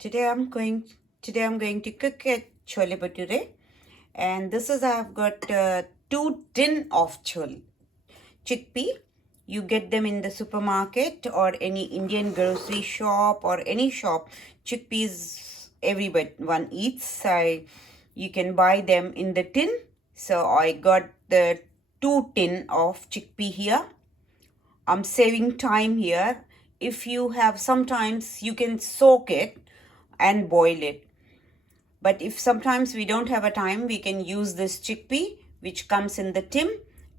Today I'm going to cook a chole bhature, and this is I've got 2 tin of chickpea. You get them in the supermarket or any Indian grocery shop or any shop. Chickpeas everyone eats. So you can buy them in the tin. So I got the 2 tin of chickpea here. I'm saving time here. If you have, sometimes you can soak it and boil it. But if sometimes we don't have a time, we can use this chickpea which comes in the tin.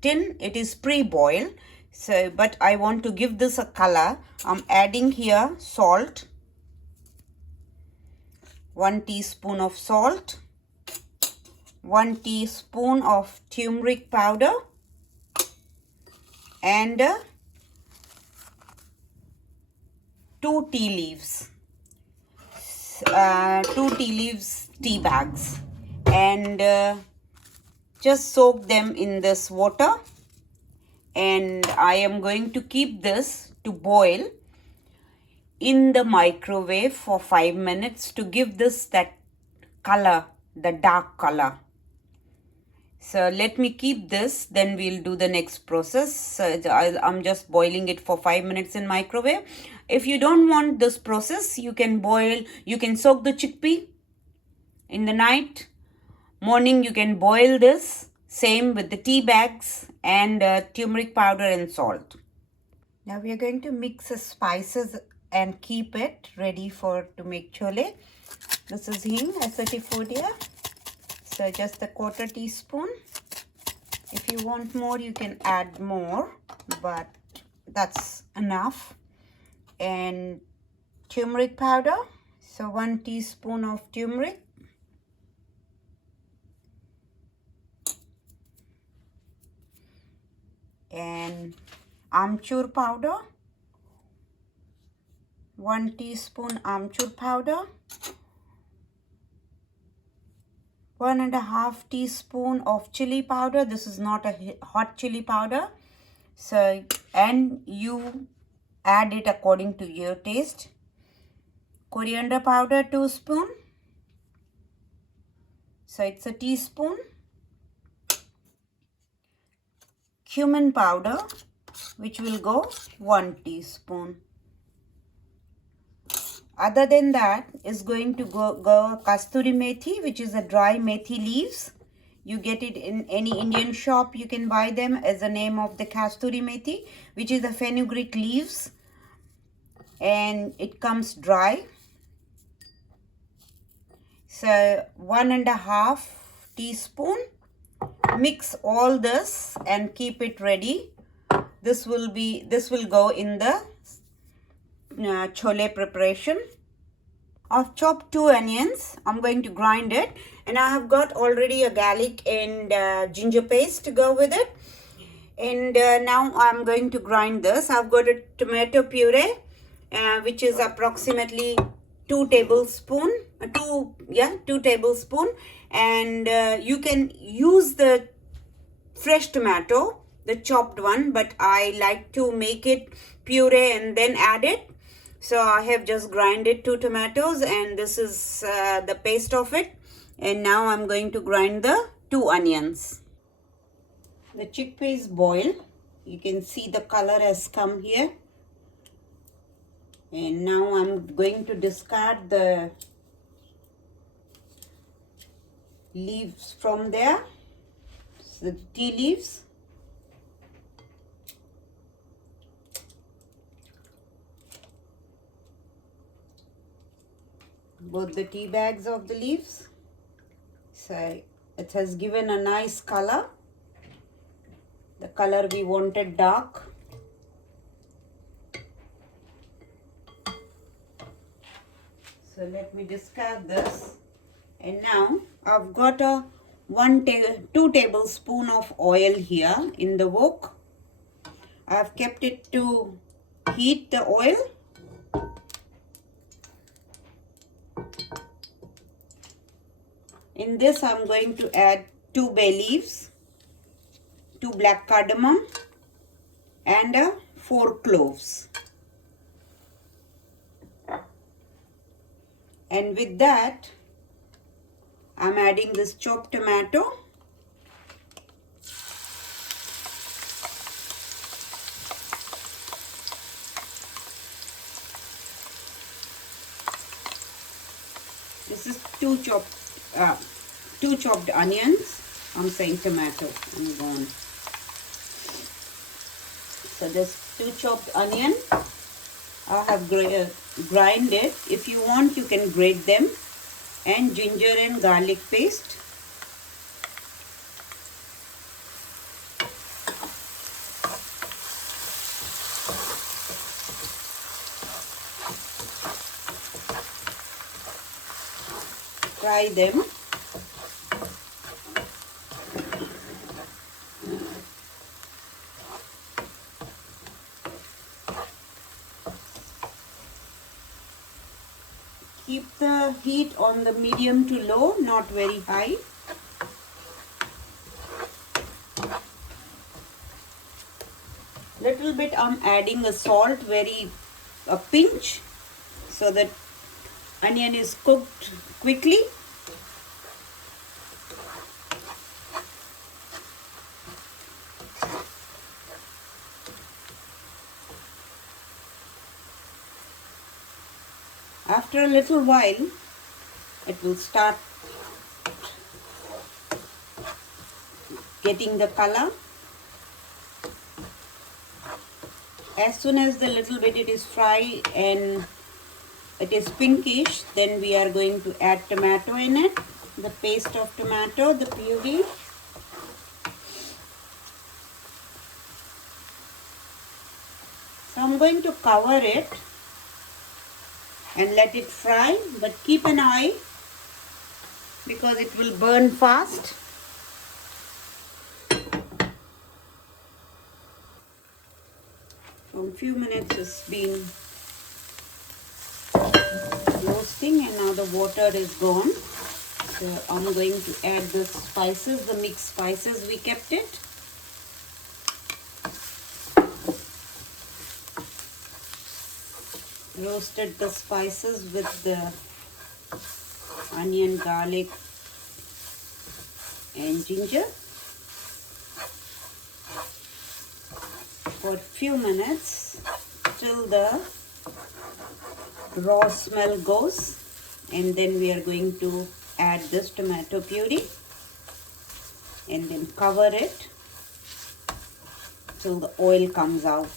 It is pre-boiled. So, but I want to give this a color. I'm adding here salt. 1 teaspoon of salt. 1 teaspoon of turmeric powder. And 2 tea leaves. 2 tea leaves, tea bags. And just soak them in this water. And I am going to keep this to boil in the microwave for 5 minutes to give this that color, the dark color. So let me keep this, then we'll do the next process. So I'm just boiling it for 5 minutes in microwave. If you don't want this process, you can soak the chickpea in the night. Morning you can boil this, same with the tea bags and turmeric powder and salt. Now we are going to mix the spices and keep it ready to make chole. This is hing, asafoetida. So just a 1/4 teaspoon. If you want more, you can add more, but that's enough. And turmeric powder. So 1 teaspoon of turmeric. And amchoor powder. 1 teaspoon amchoor powder. 1.5 teaspoon of chili powder. This is not a hot chili powder. So, and you add it according to your taste. Coriander powder 2 spoon. So it's a teaspoon. Cumin powder, which will go 1 teaspoon. Other than that is going to go kasturi methi, which is a dry methi leaves. You get it in any Indian shop. You can buy them as the name of the kasturi methi, which is the fenugreek leaves. And it comes dry. So 1.5 teaspoon. Mix all this and keep it ready. This will go in the chole preparation. I've chopped 2 onions. I'm going to grind it, and I have got already a garlic and ginger paste to go with it. And now I'm going to grind this. I've got a tomato puree, which is approximately 2 tablespoon. 2 tablespoon. And you can use the fresh tomato, the chopped one, but I like to make it puree and then add it. So I have just grinded 2 tomatoes, and this is the paste of it. And now I'm going to grind the 2 onions. The chickpeas boil. You can see the color has come here. And now I'm going to discard the leaves from there. So the tea leaves. Both the tea bags of the leaves. So it has given a nice color. The color we wanted, dark. So let me discard this. And now I've got a 2 tablespoon of oil here in the wok. I've kept it to heat the oil. In this I'm going to add 2 bay leaves, 2 black cardamom, and 4 cloves. And with that, I'm adding this chopped tomato. This is two chopped onions. I'm saying tomato. I'm gone. So just two chopped onion. I have grinded. If you want, you can grate them. And ginger and garlic paste. Fry them. Keep the heat on the medium to low, not very high. Little bit I'm adding a salt, a pinch, so that onion is cooked quickly. After a little while, it will start getting the color. As soon as the little bit it is fried and it is pinkish, then we are going to add tomato in it, the paste of tomato, the puree. So I'm going to cover it and let it fry, but keep an eye because it will burn fast. So a few minutes it's been roasting and now the water is gone. So I'm going to add the spices, the mixed spices we kept it. Roasted the spices with the onion, garlic and ginger for a few minutes till the raw smell goes, and then we are going to add this tomato puree and then cover it till the oil comes out.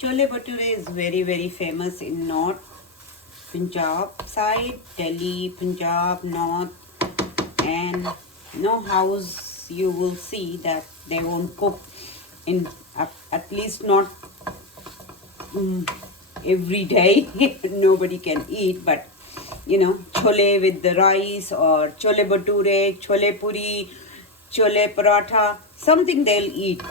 Chole Bhature is very famous in North Punjab side, Delhi, Punjab, North, and no house you will see that they won't cook in at least not every day. Nobody can eat, but you know, chole with the rice or chole bhature, chole puri, chole paratha, something they'll eat.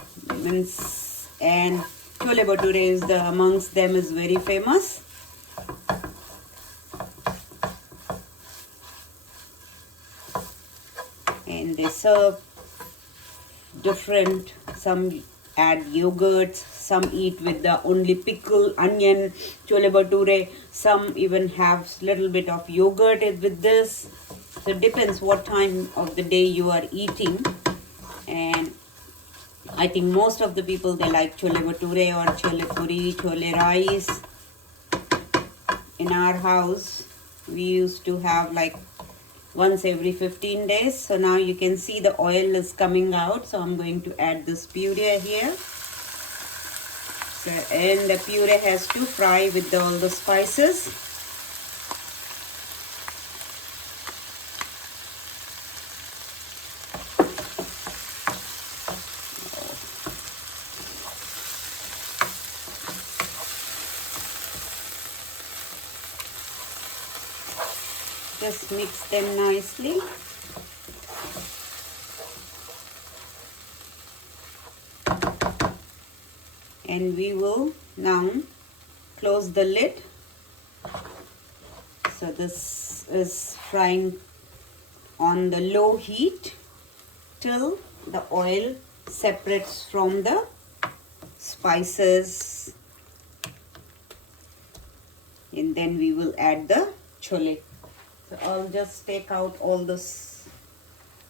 And chole bhature is amongst them is very famous. And they serve different, some add yogurts, some eat with the only pickle, onion, chole bhature, some even have little bit of yogurt with this. So it depends what time of the day you are eating. And I think most of the people, they like chole bhature or chole puri, chole rice. In our house, we used to have like once every 15 days. So now you can see the oil is coming out. So I'm going to add this puree here. So, and the puree has to fry with all the spices. Just mix them nicely. And we will now close the lid. So this is frying on the low heat till the oil separates from the spices, and then we will add the chole. So I'll just take out all this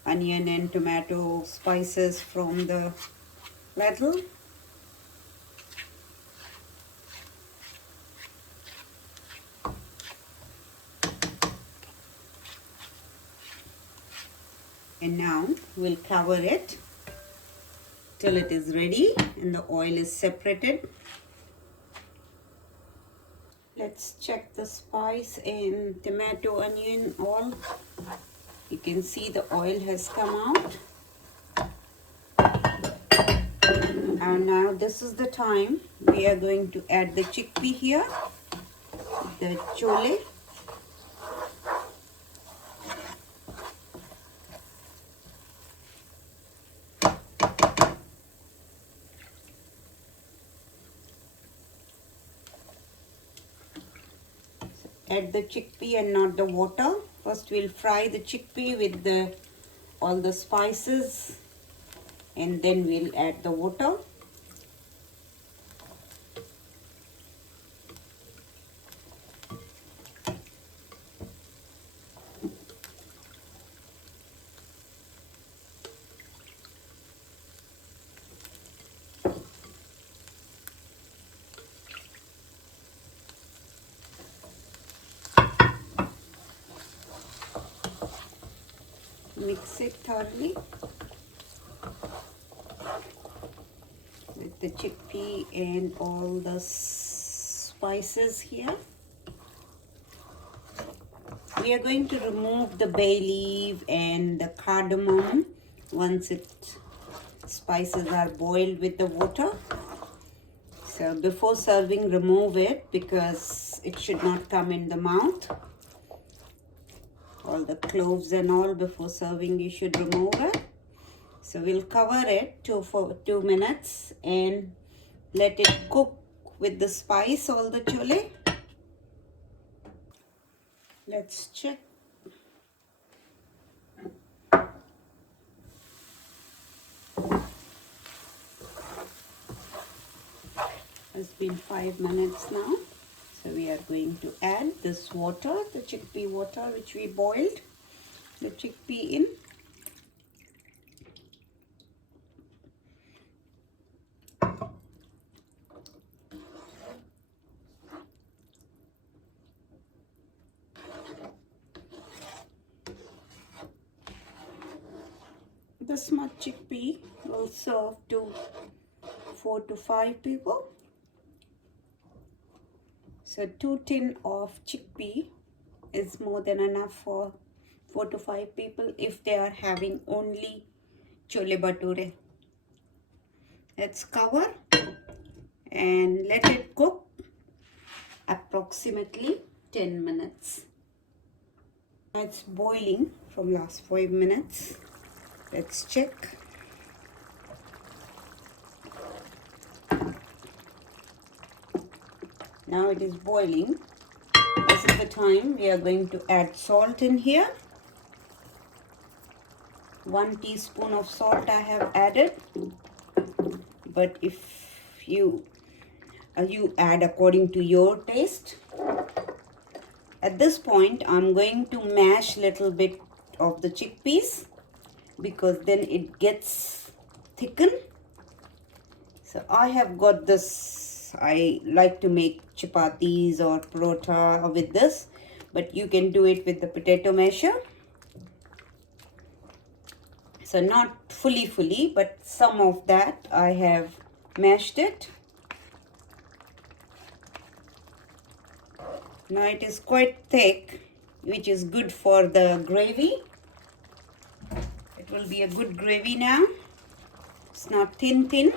onion and tomato spices from the ladle. And now we'll cover it till it is ready and the oil is separated. Let's check the spice and tomato, onion, all. You can see the oil has come out. And now this is the time we are going to add the chickpea here, the chole. Add the chickpea and not the water. First we'll fry the chickpea with all the spices, and then we'll add the water. Mix it thoroughly with the chickpea and all the spices here. We are going to remove the bay leaf and the cardamom once spices are boiled with the water. So before serving, remove it because it should not come in the mouth. All the cloves and all, before serving you should remove it. So we'll cover it for 2 minutes and let it cook with the spice, all the chole. Let's check. It's been 5 minutes now. So we are going to add this water, the chickpea water which we boiled the chickpea in. This much chickpea will serve to 4 to 5 people. So 2 tin of chickpea is more than enough for 4 to 5 people if they are having only chole bhature. Let's cover and let it cook approximately 10 minutes. It's boiling from last 5 minutes. Let's check. Now it is boiling. This is the time we are going to add salt in here. 1 teaspoon of salt I have added, but if you add according to your taste. At this point I'm going to mash little bit of the chickpeas because then it gets thickened. So I have got this. I like to make chapatis or parotha with this, but you can do it with the potato masher. So not fully, but some of that I have mashed it. Now it is quite thick, which is good for the gravy. It will be a good gravy now. It's not thin.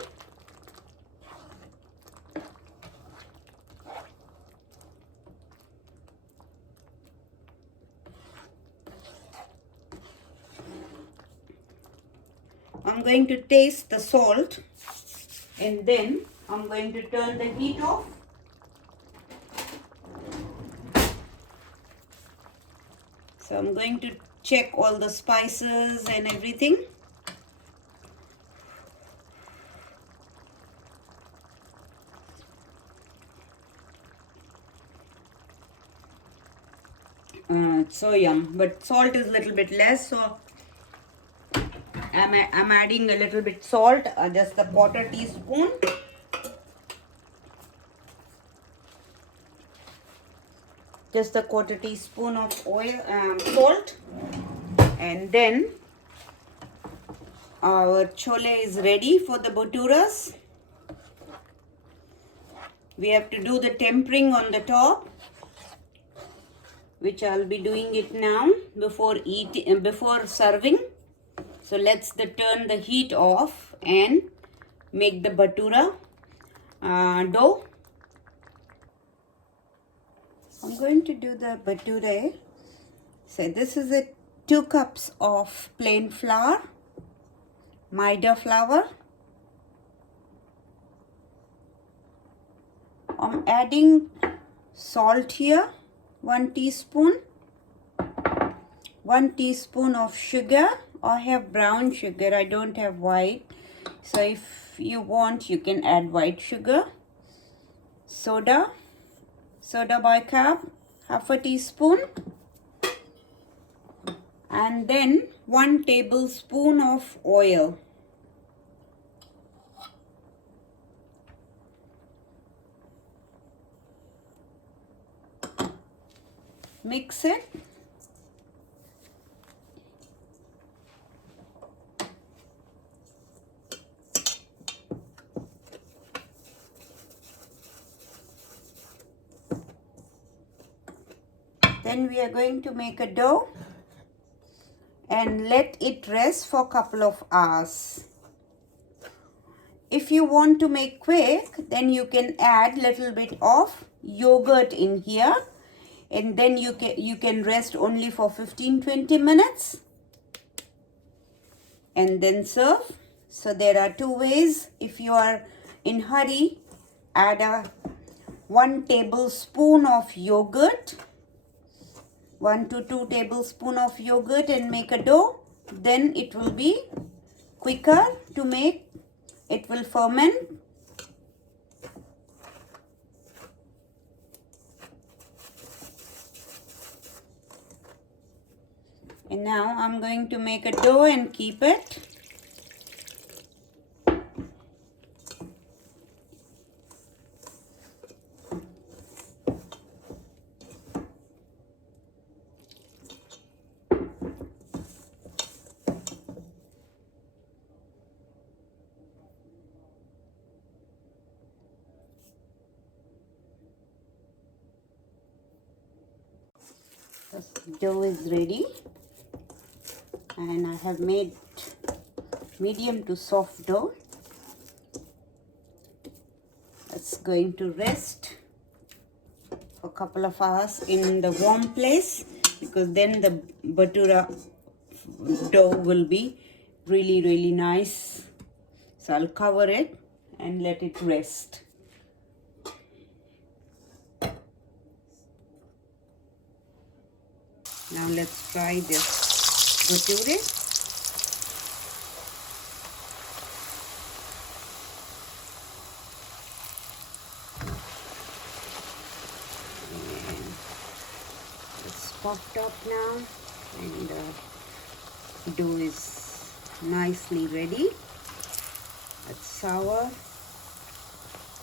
I'm going to taste the salt and then I'm going to turn the heat off. So I'm going to check all the spices and everything. It's so yum, but salt is a little bit less, so I'm adding a little bit salt, just a quarter teaspoon. Just a quarter teaspoon of salt, and then our chole is ready for the bhaturas. We have to do the tempering on the top, which I'll be doing it now before serving. So let's turn the heat off and make the bhatura dough. I'm going to do the bhature. So this is 2 cups of plain flour, maida flour. I'm adding salt here, 1 teaspoon. 1 teaspoon of sugar. I have brown sugar, I don't have white. So if you want, you can add white sugar. Soda bicarb, half a teaspoon. And then 1 tablespoon of oil. Mix it. Then we are going to make a dough and let it rest for a couple of hours. If you want to make quick, then you can add little bit of yogurt in here, and then you can rest only for 15-20 minutes and then serve. So there are 2 ways. If you are in hurry, add 1 tablespoon of yogurt, 1 to 2 tablespoons of yogurt, and make a dough. Then it will be quicker to make. It will ferment. And now I'm going to make a dough and keep it. The dough is ready, and I have made medium to soft dough. It's going to rest for a couple of hours in the warm place, because then the bhatura dough will be really nice. So I'll cover it and let it rest. Now let's fry this bhature. And it's puffed up now, and the dough is nicely ready. It's sour.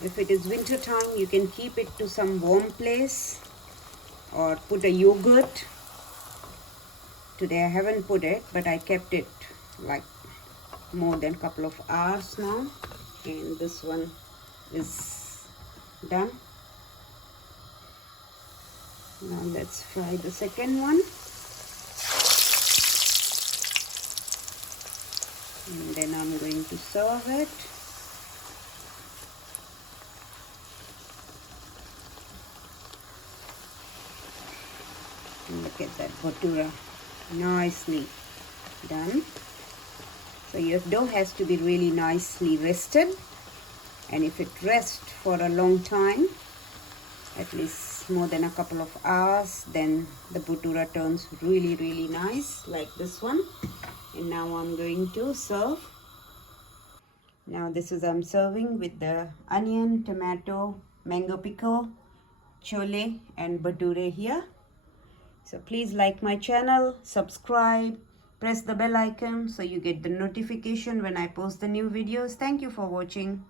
If it is winter time, you can keep it to some warm place or put a yogurt. Today I haven't put it, but I kept it like more than a couple of hours now, and this one is done. Now let's fry the second one, and then I'm going to serve it. And look at that bhatura, nicely done. So your dough has to be really nicely rested. And if it rests for a long time, at least more than a couple of hours, then the bhatura turns really nice, like this one. And now I'm going to serve. Now this is I'm serving with the onion, tomato, mango pickle, chole and bhature here. So please like my channel, subscribe, press the bell icon so you get the notification when I post the new videos. Thank you for watching.